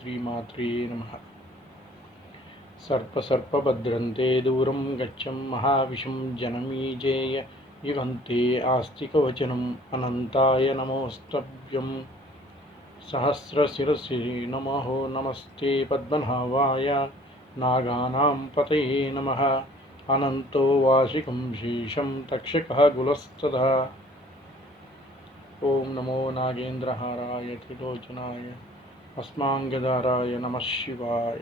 శ్రీమాత్రే నమ. సర్పసర్పభద్రంతే దూరం గచ్చం మహావిషం జనమీజేయ యుగంతే ఆస్తికవచనం అనంతాయ నమోస్తవ్యం. సహస్రశిరసి నమో నమస్తే పద్మనాభాయ నాగానాం పతయే నమ. అనంతో వార్షికం శేషం తక్షక గులస్తదా ఓం నమో నాగేంద్రహారాయ త్రిలోచనాయ అస్మాంగదారాయ నమ శివాయ.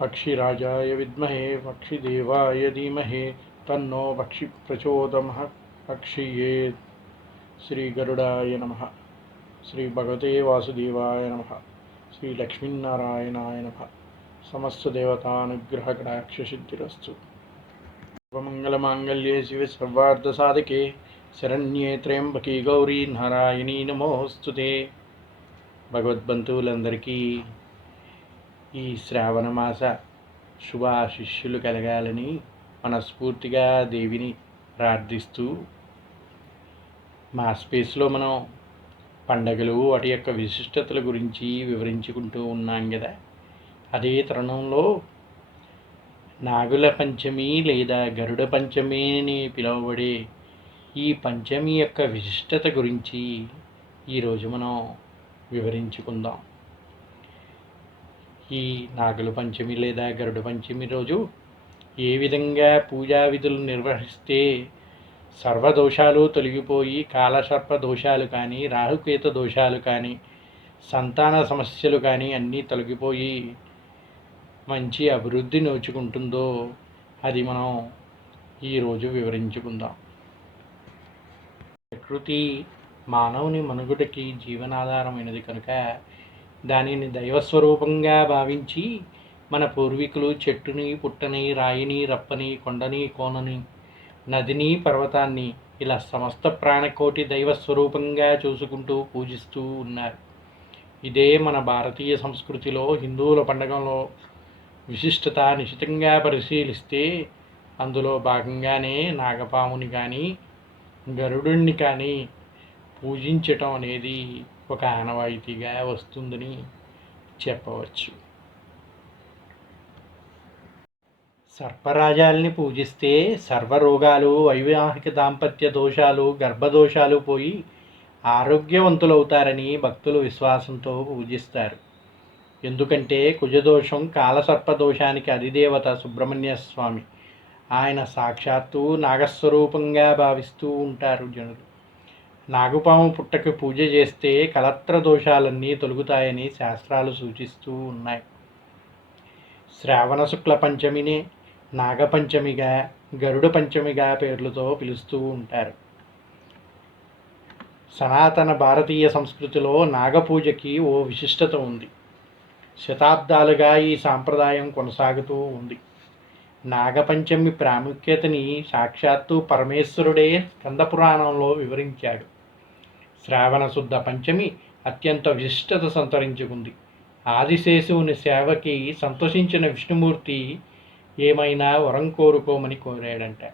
పక్షిరాజాయ విద్మహే పక్షిదేవాయ ధీమహే తన్నో పక్షి ప్రచోదమ పక్షియే శ్రీ గరుడాయ నమ. శ్రీ భగవతే వాసుదేవాయ నమ. శ్రీ లక్ష్మీనారాయణాయ నమ సమస్త దేవతానుగ్రహ కటాక్షసిద్ధిరస్తు సర్వమంగళమాంగళ్యే శివ సర్వార్థసాధకే శరణ్యే త్రయంబకి గౌరీ నారాయణీ నమోస్తుతే భగవద్బంధువులందరికీ ఈ శ్రావణ మాస శుభాశిష్యులు కలగాలని మనస్ఫూర్తిగా దేవిని ప్రార్థిస్తూ మా స్పేస్లో మనం పండగలు వాటి యొక్క విశిష్టతల గురించి వివరించుకుంటూ ఉన్నాం కదా అదే తరుణంలో నాగుల పంచమి లేదా గరుడ పంచమి అని పిలువబడే ఈ పంచమి యొక్క విశిష్టత గురించి ఈరోజు మనం వివరించుకుందాం. ఈ నాగుల పంచమి లేదా గరుడ పంచమి రోజు ఏ విధంగా పూజా విధులు నిర్వహిస్తే సర్వదోషాలు తొలగిపోయి కాలసర్ప దోషాలు కానీ రాహుకేత దోషాలు కానీ సంతాన సమస్యలు కానీ అన్నీ తొలగిపోయి మంచి అభివృద్ధి నోచుకుంటుందో అది మనం ఈరోజు వివరించుకుందాం. ప్రకృతి మానవుని మనుగడకి జీవనాధారమైనది కనుక దానిని దైవస్వరూపంగా భావించి మన పూర్వీకులు చెట్టుని పుట్టని రాయిని రప్పని కొండని కోనని నదిని పర్వతాన్ని ఇలా సమస్త ప్రాణకోటి దైవస్వరూపంగా చూసుకుంటూ పూజిస్తూ ఉన్నారు. ఇదే మన భారతీయ సంస్కృతిలో హిందువుల పండగలో విశిష్టత నిశితంగా పరిశీలిస్తే అందులో భాగంగానే నాగపాముని కానీ గరుడుణ్ణి కానీ పూజించటం అనేది ఒక ఆనవాయితీగా వస్తుందని చెప్పవచ్చు. సర్పరాజాల్ని పూజిస్తే సర్వరోగాలు వైవాహిక దాంపత్య దోషాలు గర్భదోషాలు పోయి ఆరోగ్యవంతులవుతారని భక్తులు విశ్వాసంతో పూజిస్తారు. ఎందుకంటే కుజదోషం కాలసర్పదోషానికి అధిదేవత సుబ్రహ్మణ్య స్వామి. ఆయన సాక్షాత్తు నాగస్వరూపంగా భావిస్తూ ఉంటారు జనులు. నాగుపాము పుట్టకు పూజ చేస్తే కలత్ర దోషాలన్నీ తొలుగుతాయని శాస్త్రాలు సూచిస్తూ ఉన్నాయి. శ్రావణ శుక్ల పంచమిని నాగపంచమిగా గరుడ పంచమిగా పేర్లతో పిలుస్తూ ఉంటారు. సనాతన భారతీయ సంస్కృతిలో నాగపూజకి ఓ విశిష్టత ఉంది. శతాబ్దాలుగా ఈ సాంప్రదాయం కొనసాగుతూ ఉంది. నాగపంచమి ప్రాముఖ్యతని సాక్షాత్తు పరమేశ్వరుడే స్కందపురాణంలో వివరించాడు. శ్రావణ శుద్ధ పంచమి అత్యంత విశిష్టత సంతరించుకుంది. ఆదిశేషువుని సేవకి సంతోషించిన విష్ణుమూర్తి ఏమైనా వరం కోరుకోమని కోరాడంట.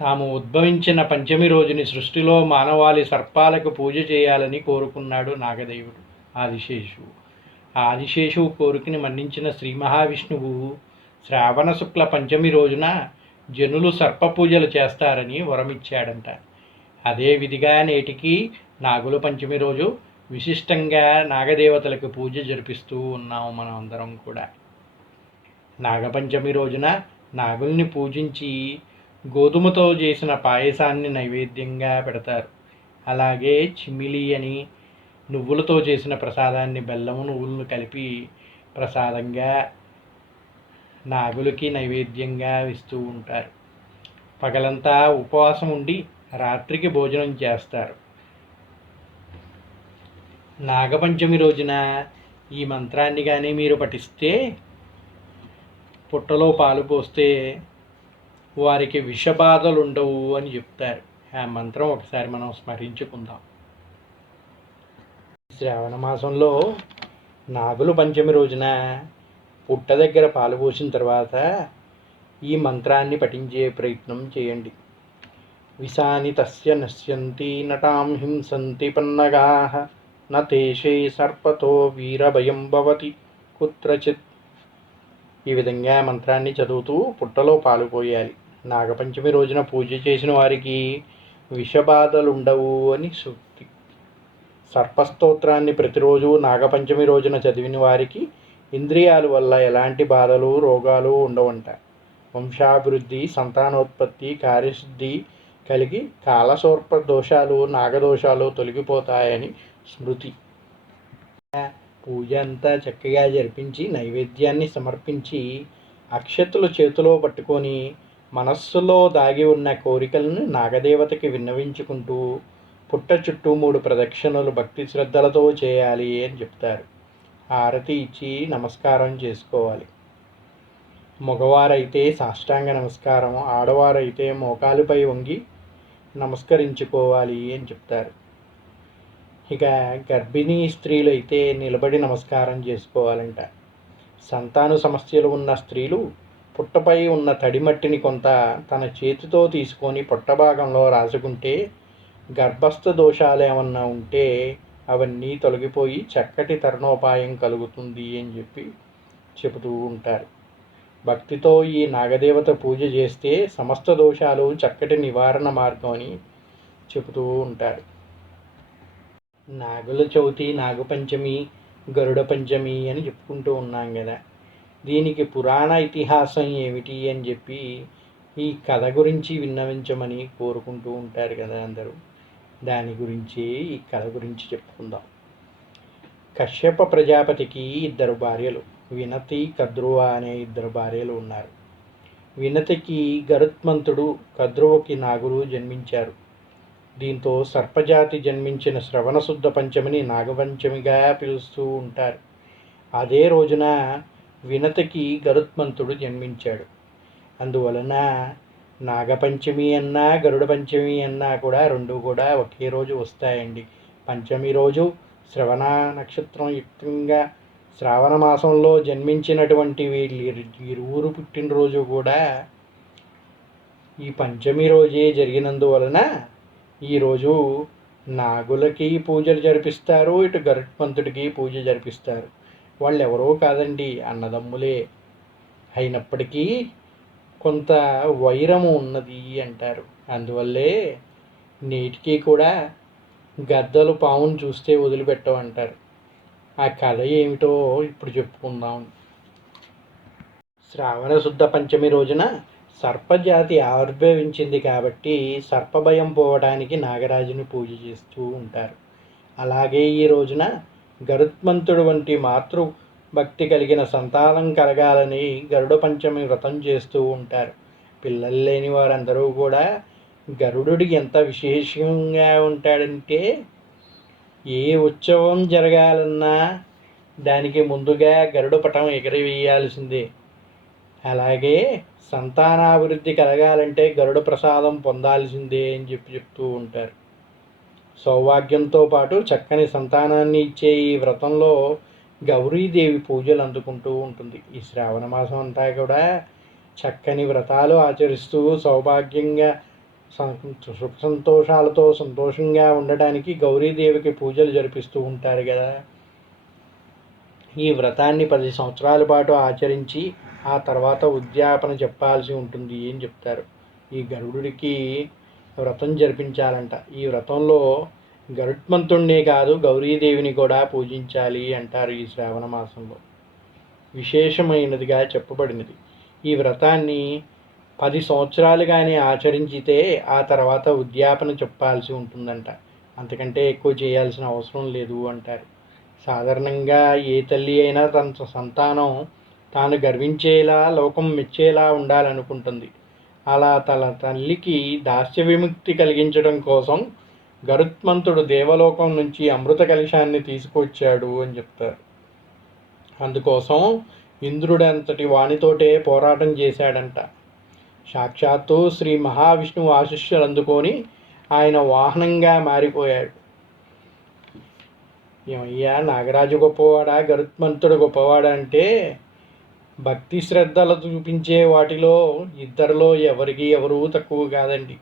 తాము ఉద్భవించిన పంచమి రోజుని సృష్టిలో మానవాళి సర్పాలకు పూజ చేయాలని కోరుకున్నాడు నాగదేవుడు ఆదిశేషువు. ఆదిశేషువు కోరికని మన్నించిన శ్రీ మహావిష్ణువు శ్రావణ శుక్ల పంచమి రోజున జనులు సర్ప పూజలు చేస్తారని వరమిచ్చాడంట. అదే విధిగా నేటికి నాగుల పంచమి రోజు విశిష్టంగా నాగదేవతలకు పూజ జరిపిస్తూ ఉన్నాము మనం అందరం కూడా. నాగపంచమి రోజున నాగుల్ని పూజించి గోధుమతో చేసిన పాయసాన్ని నైవేద్యంగా పెడతారు. అలాగే చిమిలి అని నువ్వులతో చేసిన ప్రసాదాన్ని బెల్లము నువ్వులను కలిపి ప్రసాదంగా నాగులకి నైవేద్యంగా ఇస్తూ ఉంటారు. పగలంతా ఉపవాసం ఉండి రాత్రికి భోజనం చేస్తారు. నాగపంచమి రోజున ఈ మంత్రాన్ని కానీ మీరు పఠిస్తే పుట్టలో పాలు పోస్తే వారికి విషబాధలు ఉండవు అని చెప్తారు. ఆ మంత్రం ఒకసారి మనం స్మరించుకుందాం. శ్రావణ మాసంలో నాగులు పంచమి రోజున పుట్ట దగ్గర పాలు పోసిన తర్వాత ఈ మంత్రాన్ని పఠించే ప్రయత్నం చేయండి. విశాని తస్య నశ్యంతి నటాం హింసంతి పన్నగాః న తేషే సర్పతో వీరభయం భవతి కుత్రచిత్. ఈ విధంగా మంత్రాన్ని చదువుతూ పుట్టలో పాలు పోయాలి. నాగపంచమి రోజున పూజ చేసిన వారికి విషబాధలుండవు అని సూక్తి సర్పస్తోత్రాన్ని ప్రతిరోజు నాగపంచమి రోజున చదివిన వారికి ఇంద్రియాల వల్ల ఎలాంటి బాధలు రోగాలు ఉండవంట. వంశాభివృద్ధి సంతానోత్పత్తి కార్యశుద్ధి కలిగి కాలసోర్ప దోషాలు నాగదోషాలు తొలగిపోతాయని స్మృతి. పూజ అంతా చక్కగా జరిపించి నైవేద్యాన్ని సమర్పించి అక్షతులు చేతిలో పట్టుకొని మనస్సులో దాగి ఉన్న కోరికలను నాగదేవతకి విన్నవించుకుంటూ పుట్ట చుట్టూ మూడు ప్రదక్షిణలు భక్తి శ్రద్ధలతో చేయాలి అని చెప్తారు. హారతి ఇచ్చి నమస్కారం చేసుకోవాలి. మగవారైతే సాష్టాంగ నమస్కారం ఆడవారైతే మోకాలుపై వంగి నమస్కరించుకోవాలి అని చెప్తారు. ఇక గర్భిణీ స్త్రీలు అయితే నిలబడి నమస్కారం చేసుకోవాలంట. సంతాన సమస్యలు ఉన్న స్త్రీలు పుట్టపై ఉన్న తడిమట్టిని కొంత తన చేతితో తీసుకొని పుట్ట భాగంలో రాసుకుంటే గర్భస్థ దోషాలు ఏమన్నా ఉంటే అవన్నీ తొలగిపోయి చక్కటి తరుణోపాయం కలుగుతుంది అని చెప్పి చెబుతూ ఉంటారు. భక్తితో ఈ నాగదేవత పూజ చేస్తే సమస్త దోషాలు చక్కటి నివారణ మార్గం అని చెబుతూ ఉంటారు. నాగుల చవితి నాగపంచమి గరుడ పంచమి అని చెప్పుకుంటూ ఉన్నాం కదా. దీనికి పురాణ ఇతిహాసం ఏమిటి అని చెప్పి ఈ కథ గురించి విన్నవించమని కోరుకుంటూ ఉంటారు కదా అందరూ. దాని గురించి ఈ కథ గురించి చెప్పుకుందాం. కశ్యప ప్రజాపతికి ఇద్దరు భార్యలు వినతి కద్రువ అనే ఇద్దరు భార్యలు ఉన్నారు. వినతికి గరుత్మంతుడు కద్రువకి నాగులు జన్మించారు. దీంతో సర్పజాతి జన్మించిన శ్రవణశుద్ధ పంచమిని నాగపంచమిగా పిలుస్తూ ఉంటారు. అదే రోజున వినతికి గరుత్మంతుడు జన్మించాడు. అందువలన నాగపంచమి అన్నా గరుడ పంచమి అన్నా కూడా రెండు కూడా ఒకే రోజు వస్తాయండి. పంచమి రోజు శ్రవణ నక్షత్రం యుక్తంగా శ్రావణ మాసంలో జన్మించినటువంటి వీళ్ళు ఇరువురు పుట్టినరోజు కూడా ఈ పంచమి రోజే జరిగినందువలన ఈరోజు నాగులకి పూజలు జరిపిస్తారు ఇటు గరుత్మంతుడికి పూజ జరిపిస్తారు. వాళ్ళు ఎవరో కాదండి అన్నదమ్ములే. అయినప్పటికీ కొంత వైరము ఉన్నది అంటారు. అందువల్లే నేటికి కూడా గద్దలు పావును చూస్తే వదిలిపెట్టమంటారు ఆ కథ ఏమిటో ఇప్పుడు చెప్పుకుందాం. శ్రావణ శుద్ధ పంచమి రోజున సర్పజాతి ఆవిర్భవించింది కాబట్టి సర్పభయం పోవడానికి నాగరాజుని పూజ చేస్తూ ఉంటారు. అలాగే ఈ రోజున గరుత్మంతుడు వంటి మాతృ భక్తి కలిగిన సంతానం కలగాలని గరుడ పంచమి వ్రతం చేస్తూ ఉంటారు. పిల్లలు లేని వారందరూ కూడా గరుడు ఎంత విశేషంగా ఉంటాడంటే ఏ ఉత్సవం జరగాలన్నా దానికి ముందుగా గరుడ పటం ఎగరవేయాల్సిందే అలాగే సంతానాభివృద్ధి కలగాలంటే గరుడ ప్రసాదం పొందాల్సిందే అని చెప్పి చెప్తూ ఉంటారు. సౌభాగ్యంతో పాటు చక్కని సంతానాన్ని ఇచ్చే ఈ వ్రతంలో గౌరీదేవి పూజలు అందుకుంటూ ఉంటుంది. ఈ శ్రావణ మాసం అంతా కూడా చక్కని వ్రతాలు ఆచరిస్తూ సౌభాగ్యంగా సుఖ సంతోషాలతో సంతోషంగా ఉండడానికి గౌరీదేవికి పూజలు జరిపిస్తూ ఉంటారు కదా. ఈ వ్రతాన్ని పది సంవత్సరాల పాటు ఆచరించి ఆ తర్వాత ఉద్యాపన చెప్పాల్సి ఉంటుంది అని చెప్తారు? ఈ గరుడుడికి వ్రతం జరిపించాలంట. ఈ వ్రతంలో గరుత్మంతుణ్ణే కాదు గౌరీదేవిని కూడా పూజించాలి అంటారు ఈ శ్రావణ మాసంలో. విశేషమైనదిగా చెప్పబడినది. ఈ వ్రతాన్ని పది సంవత్సరాలు కానీ ఆచరించితే ఆ తర్వాత ఉద్యాపన చెప్పాల్సి ఉంటుందంట. అంతకంటే ఎక్కువ చేయాల్సిన అవసరం లేదు అంటారు. సాధారణంగా ఏ తల్లి అయినా తన సంతానం తాను గర్వించేలా లోకం మెచ్చేలా ఉండాలనుకుంటుంది. అలా తన తల్లికి దాస్య విముక్తి కలిగించడం కోసం గరుత్మంతుడు దేవలోకం నుంచి అమృత కలశాన్ని తీసుకొచ్చాడు అని చెప్తారు. అందుకోసం ఇంద్రుడంతటి వానితోటే పోరాటం చేశాడంట. సాక్షాత్తు శ్రీ మహావిష్ణువు ఆశిష్యులు అందుకొని ఆయన వాహనంగా మారిపోయాడు. ఏమయ్యా నాగరాజు గొప్పవాడా గరుత్మంతుడు గొప్పవాడా అంటే భక్తి శ్రద్ధలు చూపించే వాటిలో ఇద్దరిలో ఎవరికి ఎవరు తక్కువ కాదండి.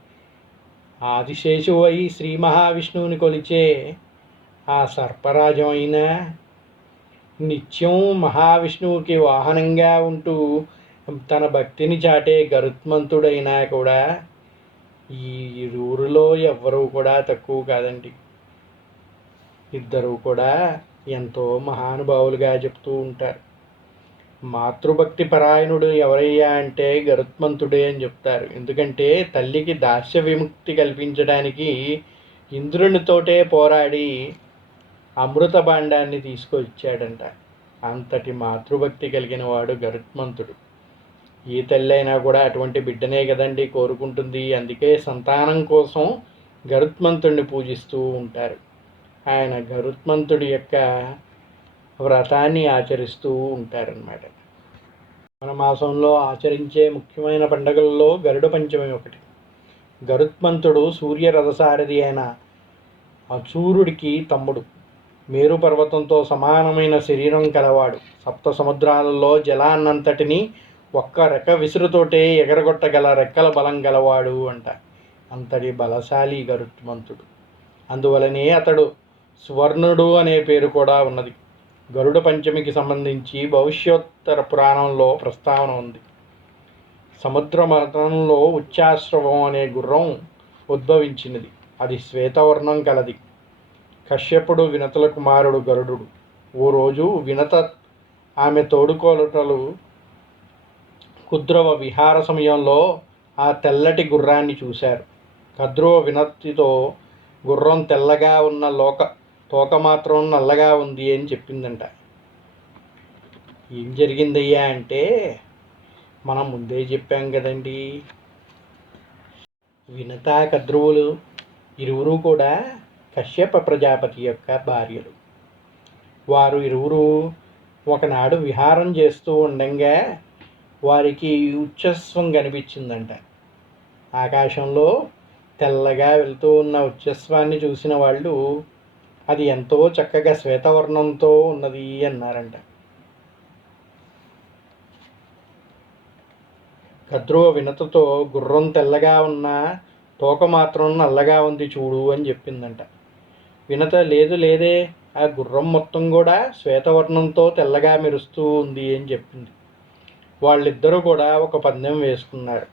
ఆదిశేషువు అయి శ్రీ మహావిష్ణువుని కొలిచే ఆ సర్పరాజం అయినా నిత్యం మహావిష్ణువుకి వాహనంగా ఉంటూ తన భక్తిని చాటే గరుత్మంతుడైనా కూడా ఈ ఊరిలో ఎవ్వరూ కూడా తక్కువ కాదండి. ఇద్దరూ కూడా ఎంతో మహానుభావులుగా చెప్తూ ఉంటారు. మాతృభక్తి పరాయణుడు ఎవరయ్యా అంటే గరుత్మంతుడే అని చెప్తారు. ఎందుకంటే తల్లికి దాస్య విముక్తి కల్పించడానికి ఇంద్రునితోటే పోరాడి అమృత భాండాన్ని తీసుకొచ్చాడంట. అంతటి మాతృభక్తి కలిగిన వాడు గరుత్మంతుడు. ఏ తల్లి అయినా కూడా అటువంటి బిడ్డనే కదండి కోరుకుంటుంది. అందుకే సంతానం కోసం గరుత్మంతుడిని పూజిస్తూ ఉంటారు. ఆయన గరుత్మంతుడి యొక్క వ్రతాన్ని ఆచరిస్తూ ఉంటారనమాట మన మాసంలో ఆచరించే ముఖ్యమైన పండుగల్లో గరుడ పంచమి ఒకటి. గరుత్మంతుడు సూర్య రథసారథి అయిన అచూరుడికి తమ్ముడు. మేరు పర్వతంతో సమానమైన శరీరం కలవాడు. సప్త సముద్రాలలో జలాన్నంతటిని ఒక్క రెక్క విసురుతోటే ఎగరగొట్టగల రెక్కల బలం గలవాడు అంట. అంతటి బలశాలి గరుత్మంతుడు. అందువలనే అతడు సువర్ణుడు అనే పేరు కూడా ఉన్నది. గరుడ పంచమికి సంబంధించి భవిష్యోత్తర పురాణంలో ప్రస్తావన ఉంది. సముద్ర మతంలో ఉచ్చాశ్రవం అనే గుర్రం ఉద్భవించినది. అది శ్వేతవర్ణం కలది. కశ్యపుడు వినతల కుమారుడు గరుడు ఓ రోజు వినత ఆమె తోడుకోలుటలు కుద్రవ విహార సమయంలో ఆ తెల్లటి గుర్రాన్ని చూశారు. కద్రువ వినతితో గుర్రం తెల్లగా ఉన్న లోక తోక మాత్రం నల్లగా ఉంది అని చెప్పిందంట. ఏం జరిగిందయ్యా అంటే మనం ముందే చెప్పాం కదండి. వినత కద్రువులు ఇరువురు కూడా కశ్యప ప్రజాపతి యొక్క భార్యలు. వారు ఇరువురు ఒకనాడు విహారం చేస్తూ ఉండంగా వారికి ఉచ్చస్వం కనిపించిందంట. ఆకాశంలో తెల్లగా వెళ్తూ ఉన్న ఉచ్చస్వాన్ని చూసిన వాళ్ళు అది ఎంతో చక్కగా శ్వేతవర్ణంతో ఉన్నది అన్నారంట. కద్రువ వినతతో గుర్రం తెల్లగా ఉన్న తోక మాత్రం నల్లగా ఉంది చూడు అని చెప్పిందంట. వినత లేదు లేదే ఆ గుర్రం మొత్తం కూడా శ్వేతవర్ణంతో తెల్లగా మెరుస్తూ ఉంది అని చెప్పింది. వాళ్ళిద్దరూ కూడా ఒక పందెం వేసుకున్నారు.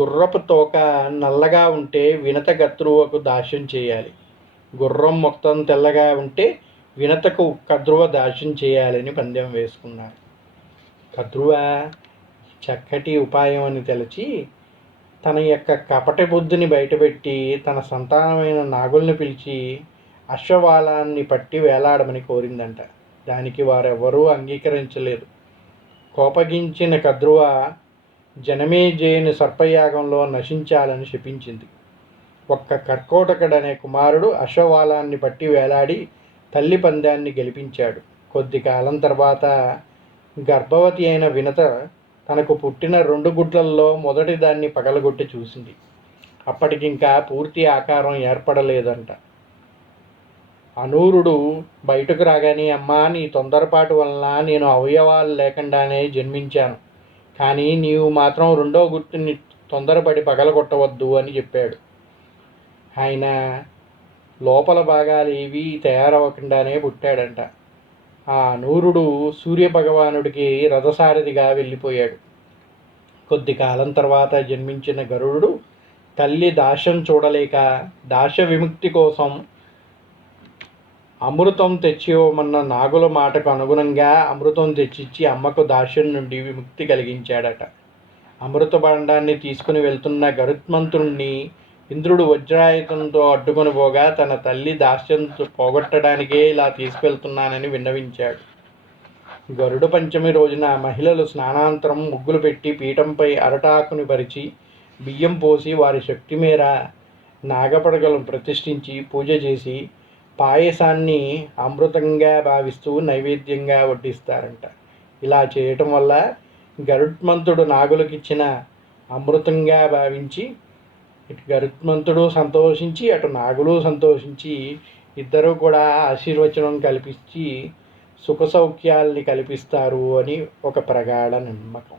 గుర్రపు తోక నల్లగా ఉంటే వినత గత్రువకు దాస్యం చేయాలి. గుర్రం మొత్తం తెల్లగా ఉంటే వినతకు కద్రువ దాస్యం చేయాలని పందెం వేసుకున్నారు. కద్రువ చక్కటి ఉపాయం అని తెలిసి తన యొక్క కపట బుద్ధిని బయటపెట్టి తన సంతానమైన నాగుల్ని పిలిచి అశ్వవాలాన్ని పట్టి వేలాడమని కోరిందంట. దానికి వారెవరూ అంగీకరించలేదు. కోపగించిన కద్రువ జనమేజయుని సర్పయాగంలో నశించాలని శపించింది. ఒక్క కర్కోటకుడనే కుమారుడు అశ్వవాలాన్ని పట్టి వేలాడి తల్లి పందాన్ని గెలిపించాడు. కొద్ది కాలం తర్వాత గర్భవతి అయిన వినత తనకు పుట్టిన రెండు గుడ్లల్లో మొదటి దాన్ని పగలగొట్టి చూసింది. అప్పటికింకా పూర్తి ఆకారం ఏర్పడలేదంట. అనూరుడు బయటకు రాగానే అమ్మా నీ తొందరపాటు వలన నేను అవయవాలు లేకుండానే జన్మించాను. కానీ నీవు మాత్రం రెండో గుర్తుని తొందరపడి పగలగొట్టవద్దు అని చెప్పాడు. ఆయన లోపల భాగాలు ఏవి తయారవ్వకుండానే పుట్టాడంట. ఆ నూరుడు సూర్యభగవానుడికి రథసారథిగా వెళ్ళిపోయాడు. కొద్ది కాలం తర్వాత జన్మించిన గరుడు తల్లి దాశం చూడలేక దాశ విముక్తి కోసం అమృతం తెచ్చివ్వమన్న నాగుల మాటకు అనుగుణంగా అమృతం తెచ్చిచ్చి అమ్మకు దాశం నుండి విముక్తి కలిగించాడట. అమృత భాండాన్ని తీసుకుని వెళ్తున్న గరుత్మంతుణ్ణి ఇంద్రుడు వజ్రాయుధంతో అడ్డుకొని పోగా తన తల్లి దాస్యం పోగొట్టడానికే ఇలా తీసుకెళ్తున్నానని విన్నవించాడు. గరుడ పంచమి రోజున మహిళలు స్నానాంతరం ముగ్గులు పెట్టి పీఠంపై అరటాకుని పరిచి బియ్యం పోసి వారి శక్తి మేర నాగపడగలను ప్రతిష్ఠించి పూజ చేసి పాయసాన్ని అమృతంగా భావిస్తూ నైవేద్యంగా వడ్డిస్తారంట. ఇలా చేయటం వల్ల గరుత్మంతుడు నాగులకిచ్చిన అమృతంగా భావించి ఇటు గరుత్మంతుడు సంతోషించి అటు నాగులు సంతోషించి ఇద్దరూ కూడా ఆశీర్వచనం కల్పించి సుఖ సౌఖ్యాల్ని కల్పిస్తారు అని ఒక ప్రగాఢ నమ్మకం.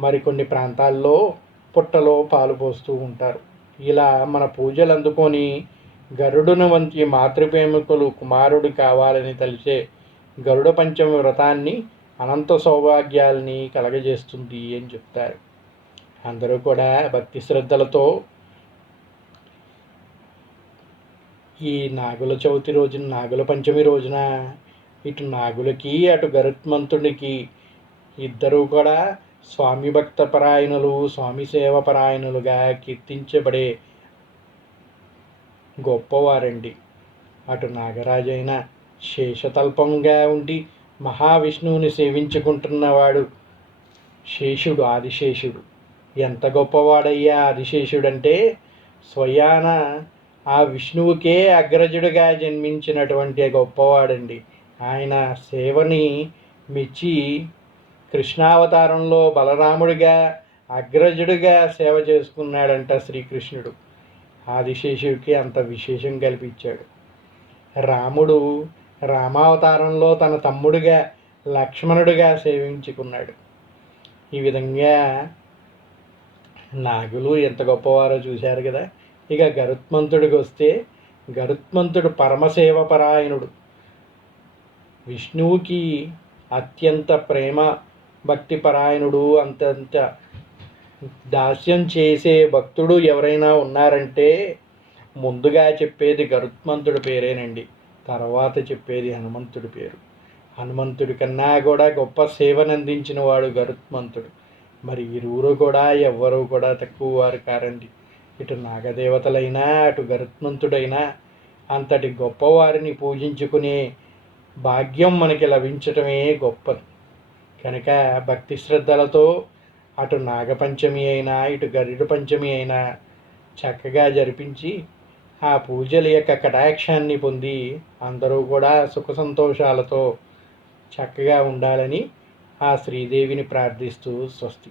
మరికొన్ని ప్రాంతాల్లో పుట్టలో పాలు పోస్తూ ఉంటారు. ఇలా మన పూజలు అందుకొని గరుడును వంటి మాతృప్రేమికులు కుమారుడు కావాలని తలిచే గరుడ పంచమి వ్రతాన్ని అనంత సౌభాగ్యాల్ని కలగజేస్తుంది అని చెప్తారు. అందరూ కూడా భక్తి శ్రద్ధలతో ఈ నాగుల చవితి రోజున నాగుల పంచమి రోజున ఇటు నాగులకి అటు గరుత్మంతుడికి ఇద్దరూ కూడా స్వామి భక్త పరాయణులు స్వామి సేవ పరాయణులుగా కీర్తించబడే గొప్పవారండి. అటు నాగరాజైన శేషతల్పంగా ఉండి మహావిష్ణువుని సేవించుకుంటున్నవాడు శేషుడు ఆదిశేషుడు. ఎంత గొప్పవాడయ్యా ఆదిశేషుడంటే స్వయాన ఆ విష్ణువుకే అగ్రజుడిగా జన్మించినటువంటి గొప్పవాడండి. ఆయన సేవని మెచ్చి కృష్ణావతారంలో బలరాముడిగా అగ్రజుడిగా సేవ చేసుకున్నాడంట శ్రీకృష్ణుడు. ఆదిశేషుడికి అంత విశేషం కల్పించాడు. రాముడు రామావతారంలో తన తమ్ముడిగా లక్ష్మణుడిగా సేవించుకున్నాడు. ఈ విధంగా నాగులు ఎంత గొప్పవారో చూశారు కదా. ఇక గరుత్మంతుడికి వస్తే గరుత్మంతుడు పరమసేవపరాయణుడు. విష్ణువుకి అత్యంత ప్రేమ భక్తి పరాయణుడు అంతంత దాస్యం చేసే భక్తుడు ఎవరైనా ఉన్నారంటే ముందుగా చెప్పేది గరుత్మంతుడి పేరేనండి. తర్వాత చెప్పేది హనుమంతుడి పేరు. హనుమంతుడి కన్నా కూడా గొప్ప సేవనందించిన వాడు గరుత్మంతుడు. మరి ఇరువురు కూడా ఎవ్వరూ కూడా తక్కువ వారు కారండి. ఇటు నాగదేవతలైనా అటు గరుత్మంతుడైనా అంతటి గొప్పవారిని పూజించుకునే భాగ్యం మనకి లభించటమే గొప్పది. కనుక భక్తి శ్రద్ధలతో అటు నాగపంచమి అయినా ఇటు గరుడు పంచమి అయినా చక్కగా జరిపించి ఆ పూజల యొక్క కటాక్షాన్ని పొంది అందరూ కూడా సుఖ సంతోషాలతో చక్కగా ఉండాలని ఆ శ్రీదేవిని ప్రార్థిస్తూ స్వస్తి.